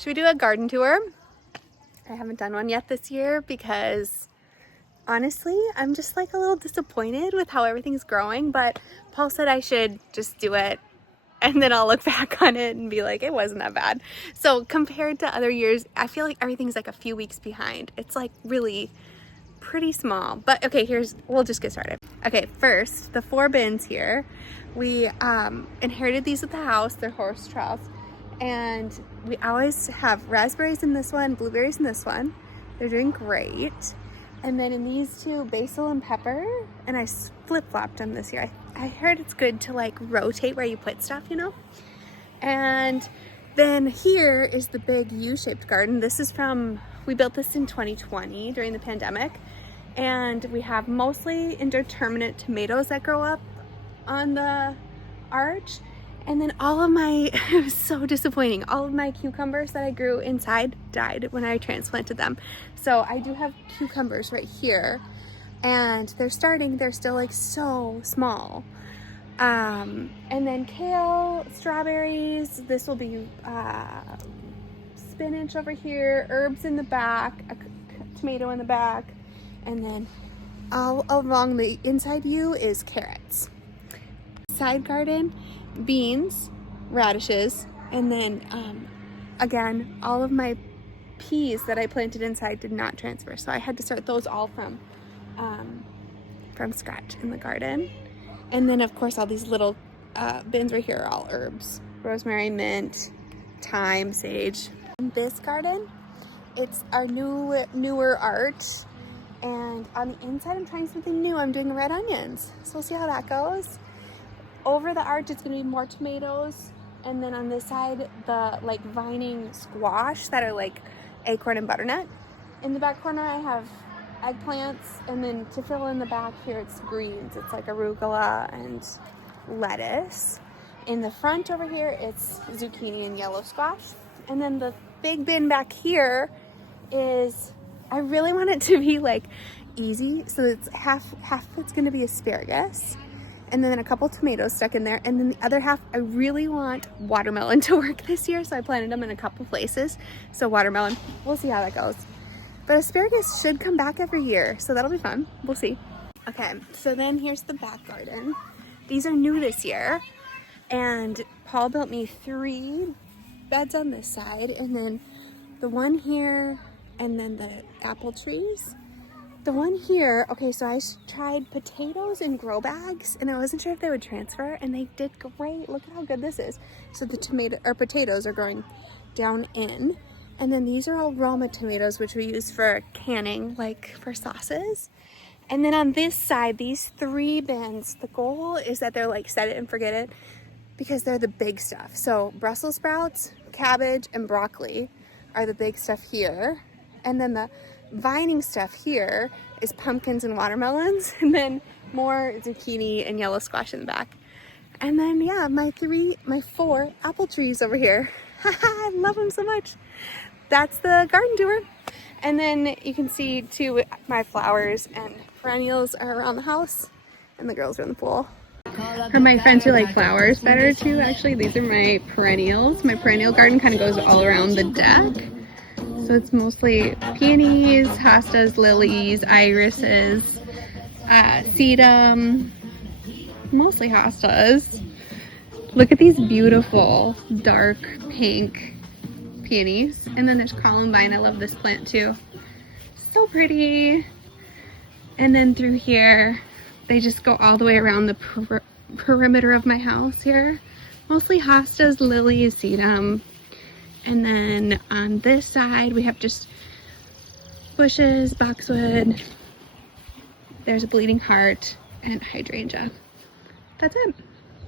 Should we do a garden tour? I haven't done one yet this year because honestly, I'm just like a little disappointed with how everything's growing, but Paul said I should just do it and then I'll look back on it and be like, it wasn't that bad. So compared to other years, I feel like everything's like a few weeks behind. It's like really pretty small, but okay, we'll just get started. Okay, first, the 4 bins here. We inherited these at the house. They're horse troughs, and we always have raspberries in this one, blueberries in this one. They're doing great. And then in these 2, basil and pepper, and I flip-flopped them this year. I heard it's good to like rotate where you put stuff, you know? And then here is the big U-shaped garden. We built this in 2020 during the pandemic, and we have mostly indeterminate tomatoes that grow up on the arch. And then it was so disappointing. All of my cucumbers that I grew inside died when I transplanted them. So I do have cucumbers right here, and they're still like so small. And then kale, strawberries, this will be spinach over here, herbs in the back, a tomato in the back, and then all along the inside U is carrots. Side garden, beans, radishes, and then again, all of my peas that I planted inside did not transfer, so I had to start those all from scratch in the garden. And then of course all these little bins right here are all herbs: rosemary, mint, thyme, sage. In this garden, it's our newer art, and on the inside I'm trying something new. I'm doing red onions, so we'll see how that goes. Over the arch it's going to be more tomatoes, and then on this side the like vining squash that are like acorn and butternut. In the back corner I have eggplants, and then to fill in the back here it's greens. It's like arugula and lettuce. In the front over here it's zucchini and yellow squash. And then the big bin back here is, I really want it to be like easy, so it's half of it's going to be asparagus, and then a couple tomatoes stuck in there, and then the other half I really want watermelon to work this year, so I planted them in a couple places. So watermelon, we'll see how that goes. But asparagus should come back every year, so that'll be fun. We'll see. Okay, so then here's the back garden. These are new this year, and Paul built me 3 beds on this side, and then the one here, and then the apple trees. The one here, okay, so I tried potatoes in grow bags, and I wasn't sure if they would transfer, and they did great. Look at how good this is. So the potatoes are growing down in, and then these are all Roma tomatoes, which we use for canning, like for sauces. And then on this side, these 3 bins, the goal is that they're like set it and forget it, because they're the big stuff. So Brussels sprouts, cabbage, and broccoli are the big stuff here, and then the vining stuff here is pumpkins and watermelons, and then more zucchini and yellow squash in the back. And then yeah, my 4 apple trees over here. I love them so much. That's the garden tour. And then you can see too, my flowers and perennials are around the house, and the girls are in the pool. For my friends who like flowers better too, actually, these are my perennials. My perennial garden kind of goes all around the deck. So it's mostly peonies, hostas, lilies, irises, sedum, mostly hostas. Look at these beautiful dark pink peonies. And then there's columbine. I love this plant too. So pretty. And then through here, they just go all the way around the perimeter of my house here. Mostly hostas, lilies, sedum. And then on this side, we have just bushes, boxwood. There's a bleeding heart and hydrangea. That's it.